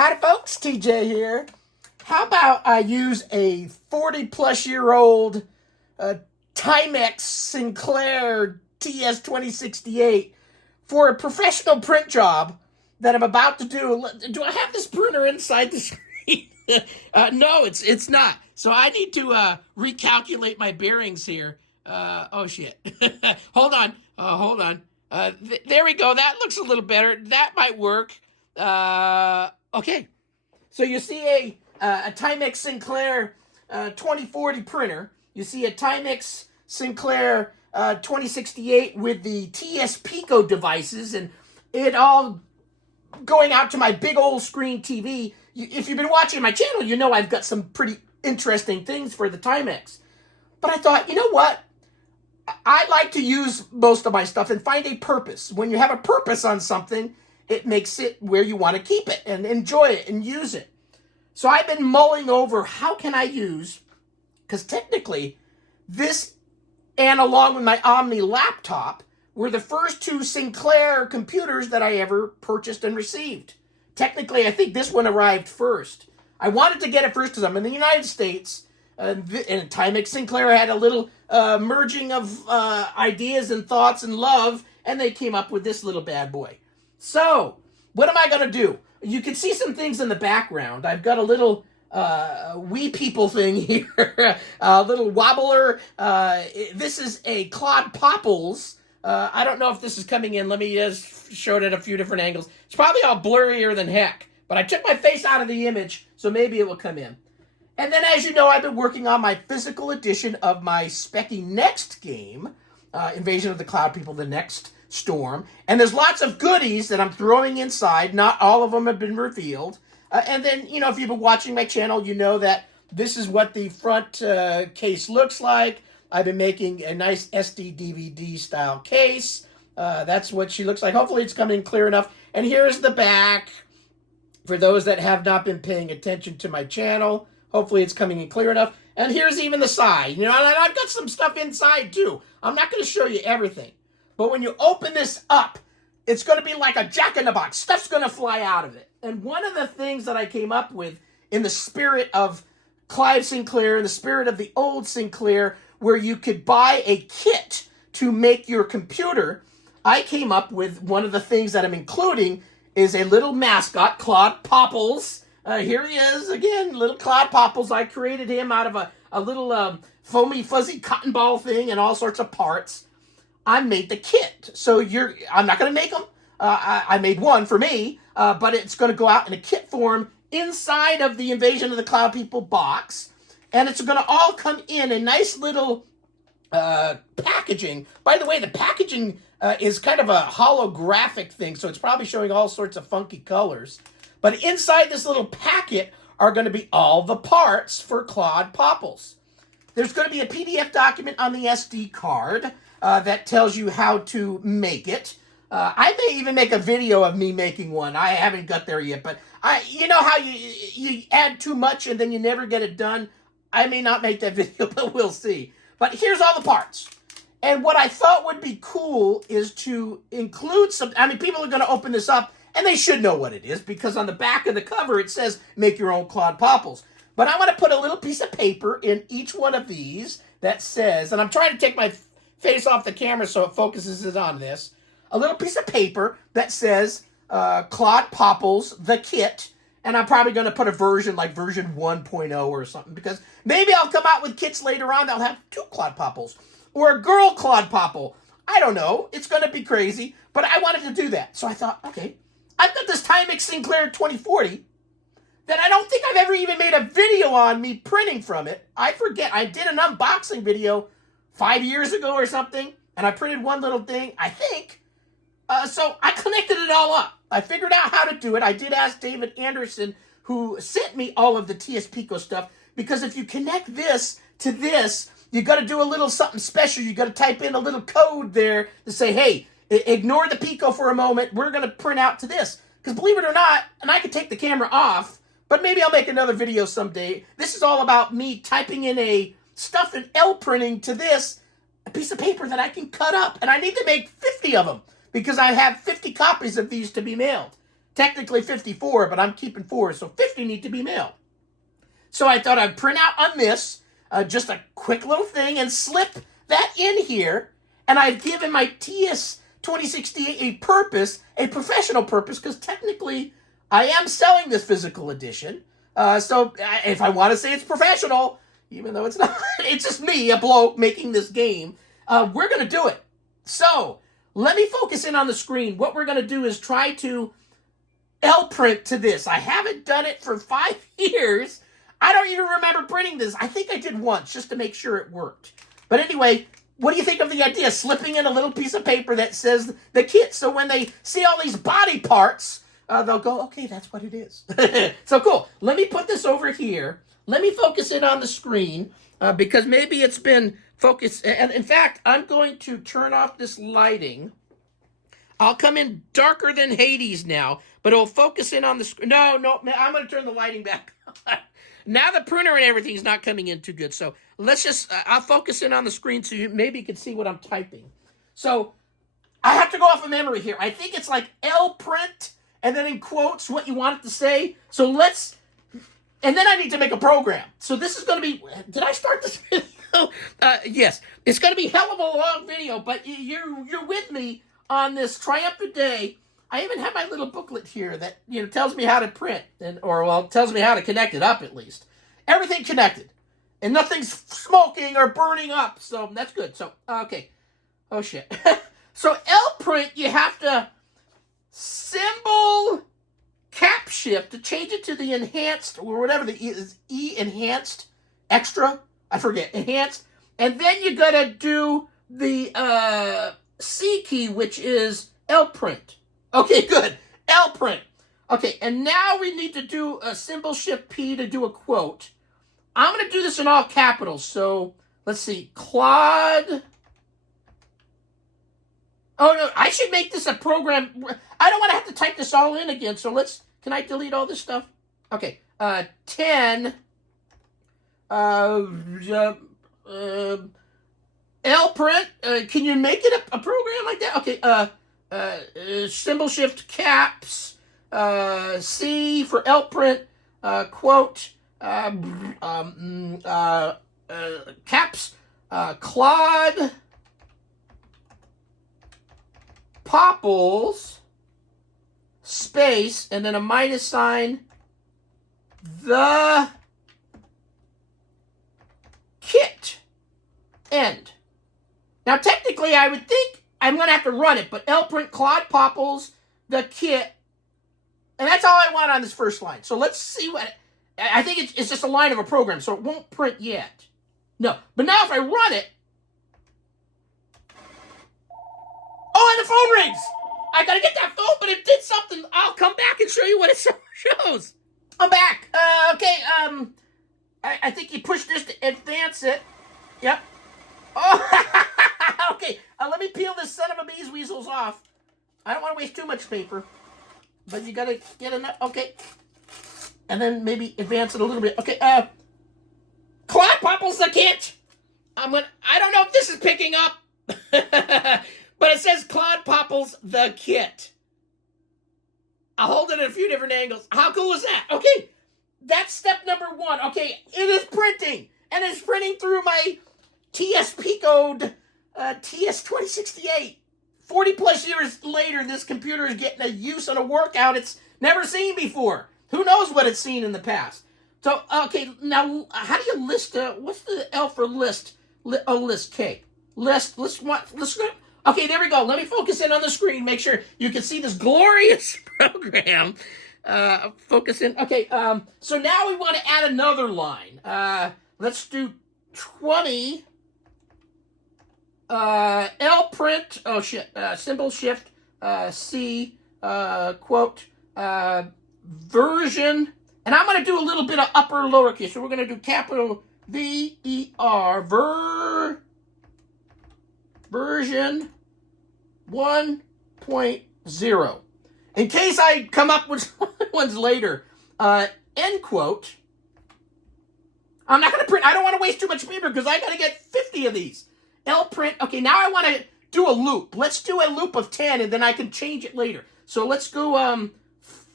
Hi folks, TJ here. How about I use a 40-plus-year-old Timex Sinclair TS2068 for a professional print job that I'm about to do. Do I have this printer inside the screen? No, it's not. So I need to recalculate my bearings here. Oh shit. Hold on. Hold on. There we go. That looks a little better. That might work. Okay. So you see a Timex Sinclair 2040 printer. You see a Timex Sinclair 2068 with the TS-Pico devices, and it all going out to my big old screen TV. If you've been watching my channel, you know I've got some pretty interesting things for the Timex. But I thought, you know what? I like to use most of my stuff and find a purpose. When you have a purpose on something, it makes it where you want to keep it and enjoy it and use it. So I've been mulling over how can I use, because technically this and along with my Omni laptop were the first two Sinclair computers that I ever purchased and received. Technically, I think this one arrived first. I wanted to get it first because I'm in the United States, and Timex Sinclair had a little merging of ideas and thoughts and love, and they came up with this little bad boy. So, what am I going to do? You can see some things in the background. I've got a little wee people thing here, a little wobbler. This is a Claude Popples. I don't know if this is coming in. Let me just show it at a few different angles. It's probably all blurrier than heck, but I took my face out of the image, so maybe it will come in. And then, as you know, I've been working on my physical edition of my Specky Next game, Invasion of the Cloud People, The Next Storm. And there's lots of goodies that I'm throwing inside. Not all of them have been revealed. And then, you know, if you've been watching my channel, you know that this is what the front case looks like. I've been making a nice SD DVD style case. That's what she looks like. Hopefully it's coming clear enough. And here's the back. For those that have not been paying attention to my channel, hopefully it's coming in clear enough. And here's even the side. You know, and I've got some stuff inside too. I'm not going to show you everything. But when you open this up, it's going to be like a jack-in-the-box. Stuff's going to fly out of it. And one of the things that I came up with in the spirit of Clive Sinclair, in the spirit of the old Sinclair, where you could buy a kit to make your computer, I came up with one of the things that I'm including is a little mascot, Claude Popples. Here he is again, little Claude Popples. I created him out of a little foamy, fuzzy cotton ball thing and all sorts of parts. I made the kit. So I'm not going to make them. I made one for me, but it's going to go out in a kit form inside of the Invasion of the Cloud People box. And it's going to all come in a nice little packaging. By the way, the packaging is kind of a holographic thing, so it's probably showing all sorts of funky colors. But inside this little packet are going to be all the parts for Claude Popples. There's going to be a PDF document on the SD card that tells you how to make it. I may even make a video of me making one. I haven't got there yet, but you know how you add too much and then you never get it done? I may not make that video, but we'll see. But here's all the parts. And what I thought would be cool is to include some... I mean, people are going to open this up, and they should know what it is, because on the back of the cover it says, make your own Claude Popples. But I want to put a little piece of paper in each one of these that says, and I'm trying to take my face off the camera so it focuses it on this, a little piece of paper that says Claude Popples, the kit, and I'm probably going to put a version like version 1.0 or something, because maybe I'll come out with kits later on that'll have 2 Claude Popples, or a girl Claude Popple. I don't know. It's going to be crazy, but I wanted to do that. So I thought, okay, I've got this Timex Sinclair 2040 that I don't think I've ever even made a video on me printing from it. I forget. I did an unboxing video 5 years ago or something, and I printed one little thing, I think. So I connected it all up. I figured out how to do it. I did ask David Anderson, who sent me all of the TS-Pico stuff, because if you connect this to this, you got to do a little something special. You got to type in a little code there to say, hey, ignore the Pico for a moment. We're going to print out to this. Because believe it or not, and I could take the camera off, but maybe I'll make another video someday. This is all about me typing in a stuff in L printing to this, a piece of paper that I can cut up. And I need to make 50 of them, because I have 50 copies of these to be mailed. technically 54, but I'm keeping 4, so 50 need to be mailed. So I thought I'd print out on this, just a quick little thing, and slip that in here, and I've given my TS2068 a purpose, a professional purpose, because technically I am selling this physical edition. So if I want to say it's professional, even though it's not, it's just me, a bloke, making this game, we're going to do it. So let me focus in on the screen. What we're going to do is try to L-print to this. I haven't done it for 5 years. I don't even remember printing this. I think I did once just to make sure it worked. But anyway, what do you think of the idea? Slipping in a little piece of paper that says the kit. So when they see all these body parts, they'll go, okay, that's what it is. So cool. Let me put this over here. Let me focus in on the screen because maybe it's been focused. And in fact, I'm going to turn off this lighting. I'll come in darker than Hades now, but it'll focus in on the screen. No, I'm going to turn the lighting back on. Now the printer and everything's not coming in too good. So let's just, I'll focus in on the screen so you maybe can see what I'm typing. So I have to go off of memory here. I think it's like L print and then in quotes what you want it to say. So let's, and then I need to make a program. So this is going to be, did I start this video? Yes, it's going to be hell of a long video, but you're with me on this triumphant day. I even have my little booklet here that, tells me how to print, tells me how to connect it up at least. Everything connected. And nothing's smoking or burning up, so that's good. So, okay. Oh, shit. So, L-print, you have to symbol cap shift to change it to the enhanced, or whatever the E enhanced, extra, I forget, enhanced. And then you got to do the C key, which is L-print. Okay, good. L-print. Okay, and now we need to do a symbol shift P to do a quote. I'm going to do this in all capitals. So, let's see. Claude. Oh, no, I should make this a program. I don't want to have to type this all in again. So, can I delete all this stuff? Okay. 10. L-print. Can you make it a program like that? Okay. Symbol shift caps, C for L-print, quote, caps, Claude, Popples, space, and then a minus sign, the kit, end. Now, technically, I would think I'm going to have to run it, but L-print, Claude Popples, the kit, and that's all I want on this first line. So let's see what, I think it's just a line of a program, so it won't print yet. No, but now if I run it, oh, and the phone rings. I got to get that phone, but it did something. I'll come back and show you what it shows. I'm back. Okay, I think you push this to advance it. Yep. Oh, okay, let me peel this son of a bee's weasels off. I don't want to waste too much paper, but you gotta get enough. Okay, and then maybe advance it a little bit. Okay, Claude Popples the kit. I don't know if this is picking up, but it says Claude Popples the kit. I'll hold it at a few different angles. How cool is that? Okay, that's step number 1. Okay, it is printing, and it's printing through my TS-Pico TS2068. 40 plus years later, this computer is getting a use and a workout it's never seen before. Who knows what it's seen in the past? So, okay, now, how do you list, what's the L for list? List, K. List, okay, there we go. Let me focus in on the screen, make sure you can see this glorious program. Focus in. Okay, so now we want to add another line. Let's do 20. L print, oh shit, symbol shift, C, quote, version, and I'm going to do a little bit of upper lowercase, so we're going to do capital V-E-R, version 1.0. In case I come up with ones later, end quote. I'm not going to print, I don't want to waste too much paper because I got to get 50 of these. L print. Okay, now I want to do a loop. Let's do a loop of 10, and then I can change it later. So let's go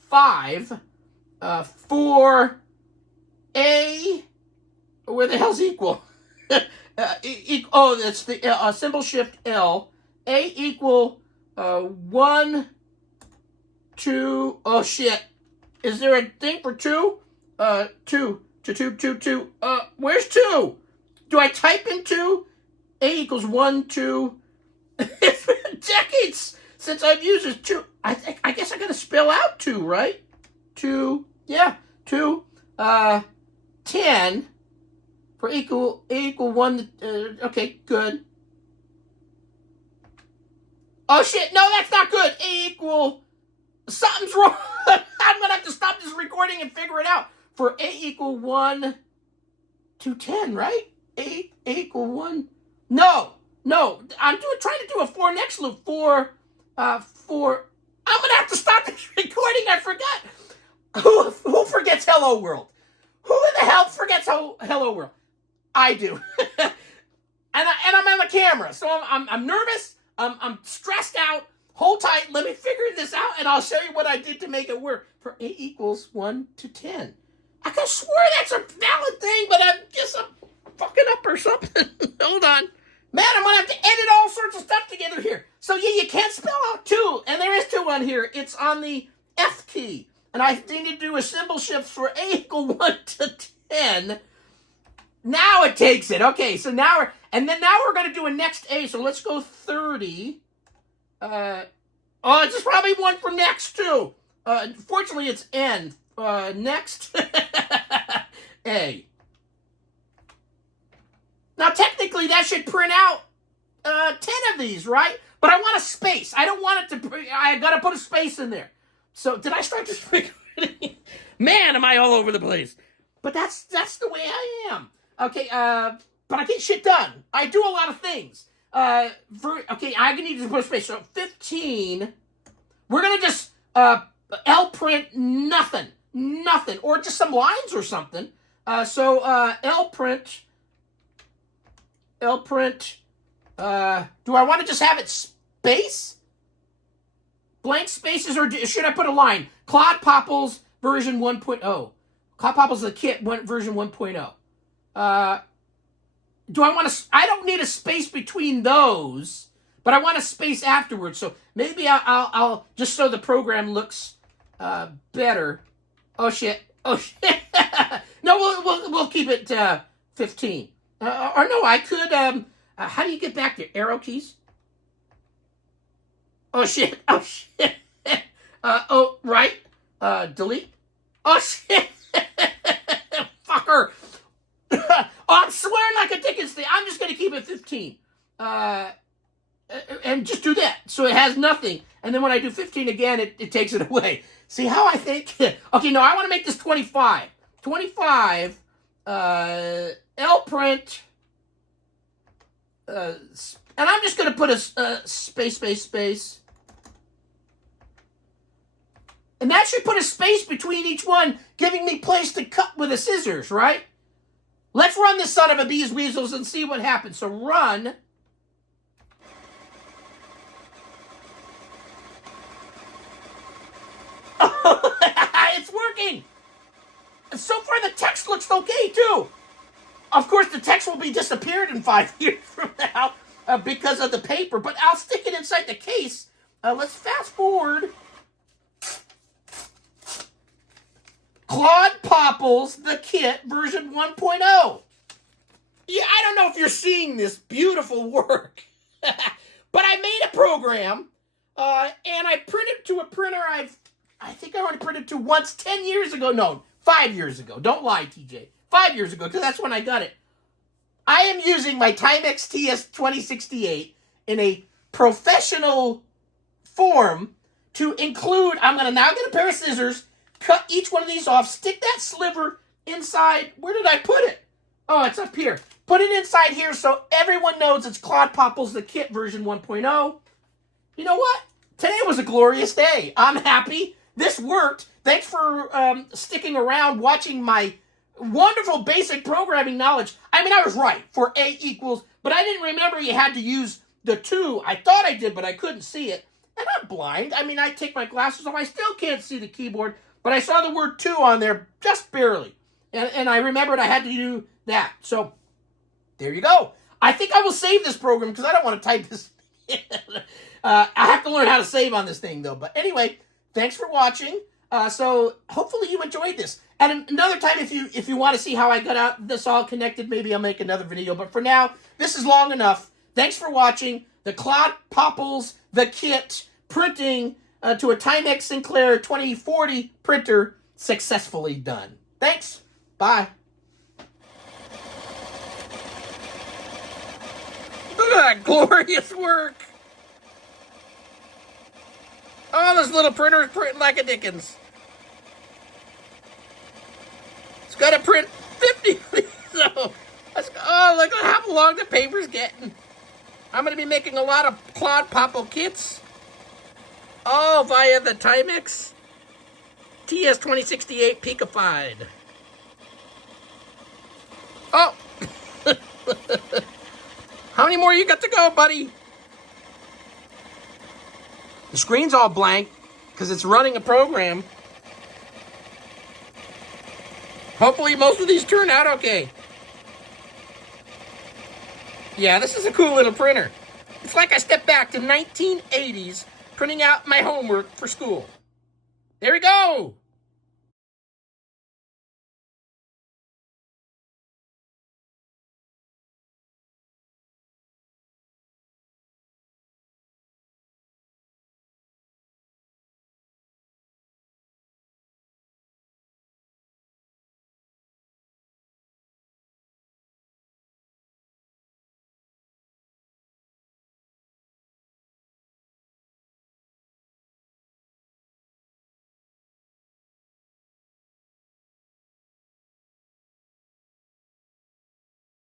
5 for A, where the hell's equal? That's the symbol shift L. A equal 1, 2. Oh shit! Is there a thing for 2? 2. Where's 2? Do I type in 2? A equals 1, 2. It's been decades since I've used this 2. I guess I gotta spell out 2, right? 2. Yeah, 2. 10 for equal 1. Okay, good. Oh shit! No, that's not good. A equal something's wrong. I'm gonna have to stop this recording and figure it out. For A equal 1 to 10, right? A equal 1. No. I'm trying to do a for next loop. For. I'm gonna have to stop this recording. I forgot. Who forgets Hello World? Who in the hell forgets Hello World? I do. and I'm on the camera, so I'm nervous. I'm stressed out. Hold tight. Let me figure this out, and I'll show you what I did to make it work. For A equals 1 to 10. I could swear that's a valid thing, but I guess I'm fucking up or something. Hold on. Man, I'm going to have to edit all sorts of stuff together here. So yeah, you can't spell out 2, and there is 2 on here. It's on the F key, and I need to do a symbol shift for A equal 1 to 10. Now it takes it. Okay, so now we're going to do a next A, so let's go 30. It's probably one for next, too. Fortunately, it's N. Next. A. Now, technically, that should print out 10 of these, right? But I want a space. I don't want it to... I got to put a space in there. So, did I start this recording? Man, am I all over the place. But that's the way I am. Okay, but I get shit done. I do a lot of things. I need to put a space. So, 15... We're going to just L print nothing. Or just some lines or something. L print. Do I want to just have it space? Blank spaces, or should I put a line? Claude Popples version 1.0. Claude Popples the kit version 1.0. Do I want to... I don't need a space between those, but I want a space afterwards. So maybe I'll just so the program looks better. Oh shit! No, we'll keep it 15. Or no, I could. How do you get back there? Arrow keys. Oh shit! Right. Delete. Oh shit! Fucker! I'm swearing like a Dickens thing. I'm just gonna keep it 15. And just do that. So it has nothing. And then when I do 15 again, it takes it away. See how I think? Okay, no, I want to make this 25. 25, L print, and I'm just going to put a space. And that should put a space between each one, giving me place to cut with the scissors, right? Let's run this son of a bees weasels and see what happens. So run. It's working. So far, the text looks okay, too. Of course, the text will be disappeared in 5 years from now because of the paper, but I'll stick it inside the case. Let's fast forward. Claude Popples, the kit, version 1.0. Yeah, I don't know if you're seeing this beautiful work, but I made a program, and I printed to a printer I think I already printed to once 10 years ago. No, 5 years ago. Don't lie, TJ. 5 years ago, because that's when I got it. I am using my Timex TS2068 in a professional form to include... I'm going to now get a pair of scissors, cut each one of these off, stick that sliver inside... Where did I put it? Oh, it's up here. Put it inside here so everyone knows it's Claude Popples, the kit, version 1.0. You know what? Today was a glorious day. I'm happy. This worked. Thanks for sticking around, watching my wonderful basic programming knowledge. I mean, I was right for A equals, but I didn't remember you had to use the 2. I thought I did, but I couldn't see it. And I'm blind. I mean, I take my glasses off. I still can't see the keyboard, but I saw the word 2 on there just barely. And I remembered I had to do that. So, there you go. I think I will save this program because I don't want to type this. I have to learn how to save on this thing, though. But anyway, thanks for watching. So, hopefully you enjoyed this. And another time, if you want to see how I got out this all connected, maybe I'll make another video. But for now, this is long enough. Thanks for watching. The Claude Popples, the kit, printing to a Timex Sinclair 2040 printer successfully done. Thanks. Bye. Look at that glorious work. Oh, this little printer is printing like a Dickens. It's got to print 50 of these. Oh, look at how long the paper's getting. I'm going to be making a lot of Claude Popple kits. All via the Timex TS2068 Picofied. Oh! How many more you got to go, buddy? The screen's all blank because it's running a program. Hopefully most of these turn out okay. Yeah, this is a cool little printer. It's like I stepped back to 1980s printing out my homework for school. There we go!